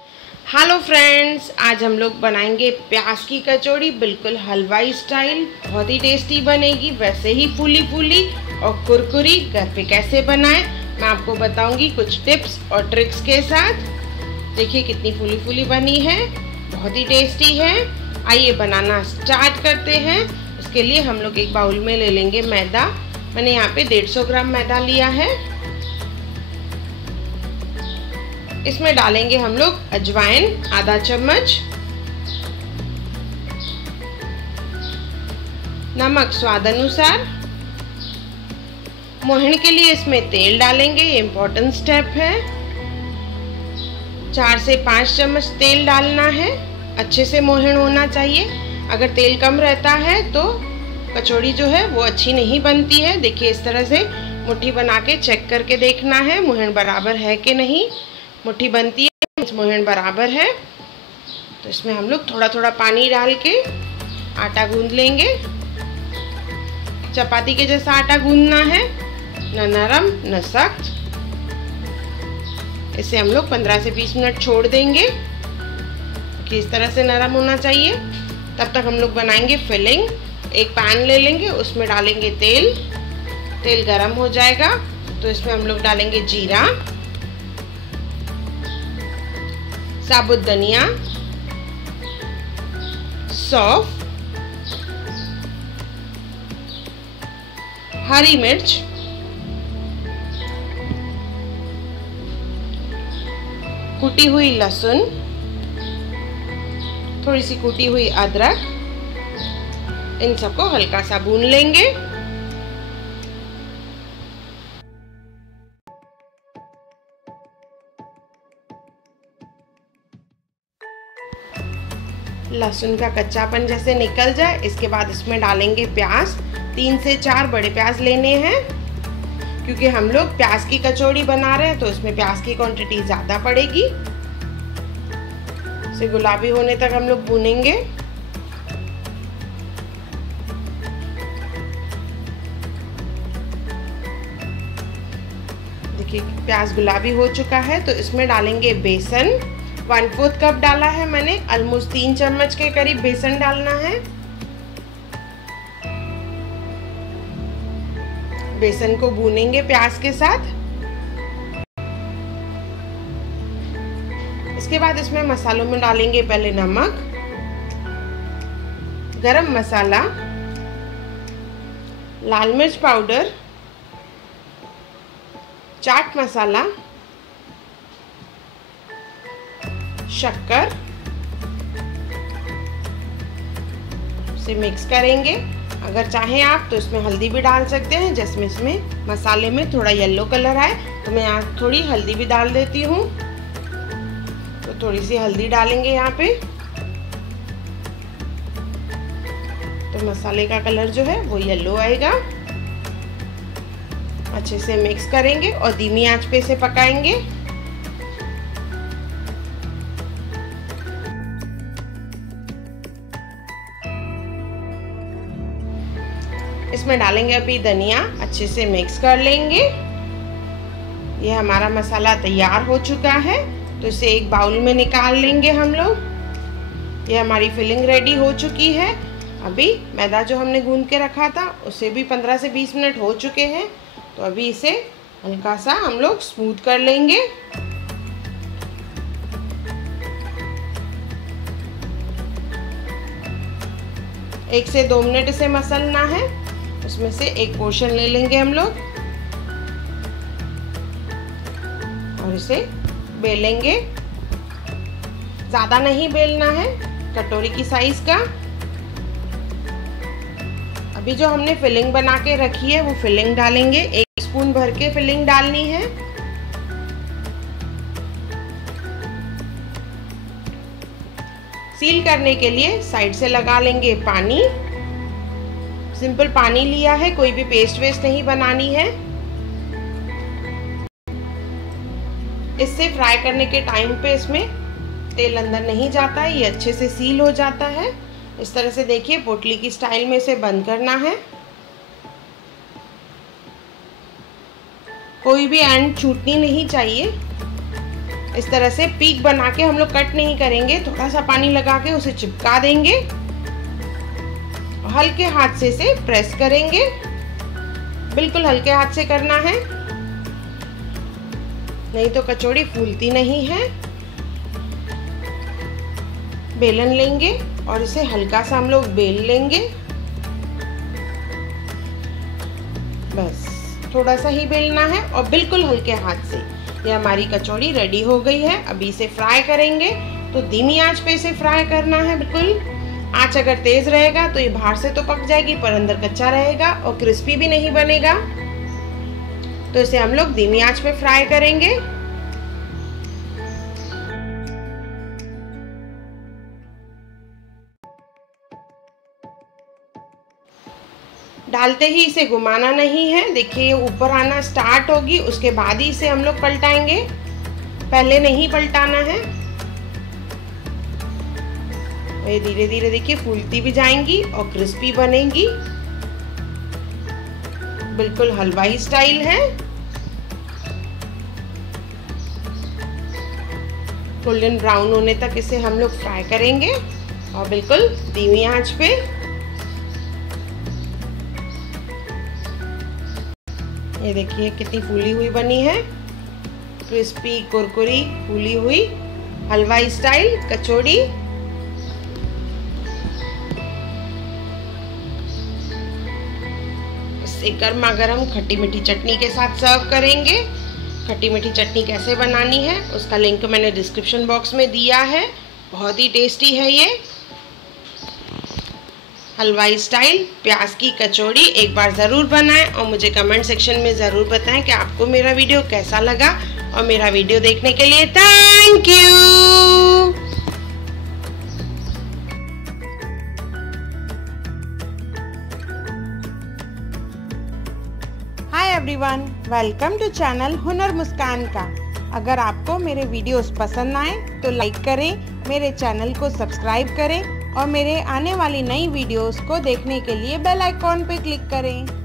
Hello friends, आज हम लोग बनाएंगे प्याज की कचौड़ी, बिल्कुल हलवाई स्टाइल। बहुत ही टेस्टी बनेगी, वैसे ही फूली फूली और कुरकुरी। घर पे कैसे बनाएं मैं आपको बताऊंगी कुछ टिप्स और ट्रिक्स के साथ। देखिए कितनी फूली फूली बनी है, बहुत ही टेस्टी है। आइए बनाना स्टार्ट करते हैं। इसके लिए हम लोग एक बाउल में ले लेंगे मैदा। मैंने यहाँ पे 150 ग्राम मैदा लिया है। इसमें डालेंगे हम लोग अजवाइन आधा चम्मच, नमक स्वाद अनुसार। मोहन के लिए इसमें तेल डालेंगे, ये इम्पोर्टेंट स्टेप है। 4 से 5 चम्मच तेल डालना है, अच्छे से मोहन होना चाहिए। अगर तेल कम रहता है तो कचौड़ी जो है वो अच्छी नहीं बनती है। देखिए इस तरह से मुट्ठी बना के चेक करके देखना है मोहन बराबर है कि नहीं। मुट्ठी बनती है, मोहन बराबर है तो इसमें हम लोग थोड़ा थोड़ा पानी डाल के आटा गूंद लेंगे। चपाती के जैसा आटा गूंदना है, न नरम न सख्त। इसे हम लोग 15 से 20 मिनट छोड़ देंगे कि इस तरह से नरम होना चाहिए। तब तक हम लोग बनाएंगे फिलिंग। एक पैन ले लेंगे, उसमें डालेंगे तेल। तेल गरम हो जाएगा तो इसमें हम लोग डालेंगे जीरा, साबुत धनिया, सौंफ, हरी मिर्च, कुटी हुई लहसुन, थोड़ी सी कुटी हुई अदरक। इन सबको हल्का सा भून लेंगे। लहसुन का कच्चापन जैसे निकल जाए, इसके बाद इसमें डालेंगे प्याज। 3 से 4 बड़े प्याज लेने हैं, क्योंकि हम लोग प्याज की कचौड़ी बना रहे हैं तो इसमें प्याज की क्वांटिटी ज़्यादा पड़ेगी। इसे गुलाबी होने तक हम लोग भूनेंगे। देखिए प्याज गुलाबी हो चुका है तो इसमें डालेंगे बेसन। 1/4 कप डाला है मैंने, ऑलमोस्ट 3 चम्मच के करीब बेसन डालना है। बेसन को भूनेंगे प्याज के साथ। इसके बाद इसमें मसालों में डालेंगे पहले नमक, गरम मसाला, लाल मिर्च पाउडर, चाट मसाला, शक्कर। इसे मिक्स करेंगे। अगर चाहें आप तो इसमें हल्दी भी डाल सकते हैं, जिसमें इसमें मसाले में थोड़ा येलो कलर आए तो मैं यहाँ थोड़ी हल्दी भी डाल देती हूँ। तो थोड़ी सी हल्दी डालेंगे यहाँ पे, तो मसाले का कलर जो है वो येलो आएगा। अच्छे से मिक्स करेंगे और धीमी आंच पे इसे पकाएंगे। इसमें डालेंगे अभी धनिया, अच्छे से मिक्स कर लेंगे। ये हमारा मसाला तैयार हो चुका है तो इसे एक बाउल में निकाल लेंगे हम लोग। ये हमारी फिलिंग रेडी हो चुकी है। अभी मैदा जो हमने गूंद के रखा था उसे भी 15 से 20 मिनट हो चुके हैं, तो अभी इसे हल्का सा हम लोग स्मूथ कर लेंगे। एक से 2 मिनट इसे मसलना है। उसमें से एक पोर्शन ले लेंगे हम लोग और इसे बेलेंगे। ज़्यादा नहीं बेलना है, कटोरी की साइज का। अभी जो हमने फिलिंग बना के रखी है वो फिलिंग डालेंगे। 1 स्पून भर के फिलिंग डालनी है। सील करने के लिए साइड से लगा लेंगे पानी। सिंपल पानी लिया है, कोई भी पेस्ट वेस्ट नहीं बनानी है। इससे फ्राई करने के टाइम पे इसमें तेल अंदर नहीं जाता है, ये अच्छे से सील हो जाता है। इस तरह से देखिए पोटली की स्टाइल में इसे बंद करना है। कोई भी एंड छूटनी नहीं चाहिए। इस तरह से पीक बना के हम लोग कट नहीं करेंगे, थोड़ा सा पानी लगा के उसे चिपका देंगे, हल्के हाथ से इसे प्रेस करेंगे, बिल्कुल हल्के हाथ से करना है, नहीं तो कचौड़ी फूलती नहीं है। बेलन लेंगे और इसे हल्का सा हम लोग बेल लेंगे, बस थोड़ा सा ही बेलना है और बिल्कुल हल्के हाथ से। ये हमारी कचौड़ी रेडी हो गई है। अभी इसे फ्राई करेंगे, तो धीमी आंच पे इसे फ्राई करना है। बिल्कुल आंच अगर तेज रहेगा तो ये बाहर से तो पक जाएगी पर अंदर कच्चा रहेगा और क्रिस्पी भी नहीं बनेगा। तो इसे हम लोग धीमी आंच पे फ्राई करेंगे। डालते ही इसे घुमाना नहीं है, देखिए ऊपर आना स्टार्ट होगी, उसके बाद ही इसे हम लोग पलटाएंगे, पहले नहीं पलटाना है। ये धीरे धीरे देखिए फूलती भी जाएंगी और क्रिस्पी बनेंगी, बिल्कुल हलवाई स्टाइल है। गोल्डन ब्राउन होने तक इसे हम लोग फ्राई करेंगे और बिल्कुल धीमी आंच पे। ये देखिए कितनी फूली हुई बनी है, क्रिस्पी कुरकुरी फूली हुई हलवाई स्टाइल कचौड़ी। इसे गर्मा गर्म खट्टी मीठी चटनी के साथ सर्व करेंगे। खट्टी मीठी चटनी कैसे बनानी है उसका लिंक मैंने डिस्क्रिप्शन बॉक्स में दिया है। बहुत ही टेस्टी है ये हलवाई स्टाइल प्याज की कचौड़ी। एक बार ज़रूर बनाएं और मुझे कमेंट सेक्शन में ज़रूर बताएं कि आपको मेरा वीडियो कैसा लगा। और मेरा वीडियो देखने के लिए thank you. Hi everyone, welcome to channel Hunar Muskan का। अगर आपको मेरे वीडियोस पसंद आए तो लाइक करें, मेरे चैनल को सब्सक्राइब करें और मेरे आने वाली नई वीडियोस को देखने के लिए बेल आइकॉन पे क्लिक करें।